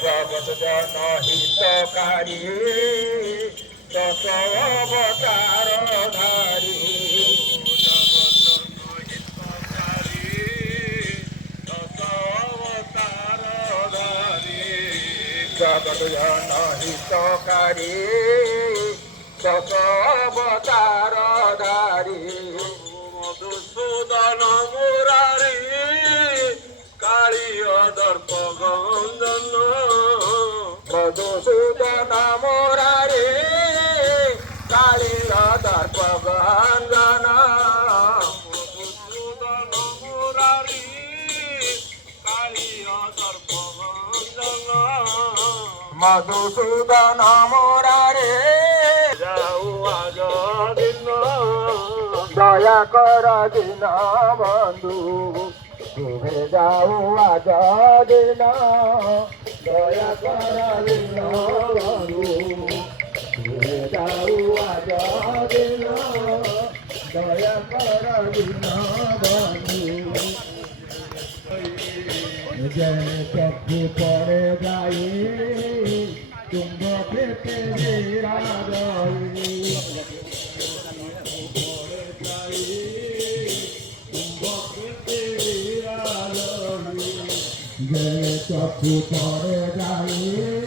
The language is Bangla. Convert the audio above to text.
জগৎ জনহিতকারী তত অবতার ধারী জগৎ জনহিতকারী তত অবতার ধারী মধুসূদন মুরারি কালীয় দর্প গঞ্জন মধুসূদন মুরারি কালীয় দর্প গঞ্জন মধুসূদন মুরারি কালীয় দর্প গঞ্জন মধুসূদন মুরারি যাও আজ দিন দয়া কর দিন বন্ধু তুমি যাও আজ দিন দয়া কর দিন বন্ধু তুমি যাও আজ দিন দয়া কর দিন বন্ধু যে চক্ষু পরে যাই তুম্ভ পেতে চক্ষু পরে যাই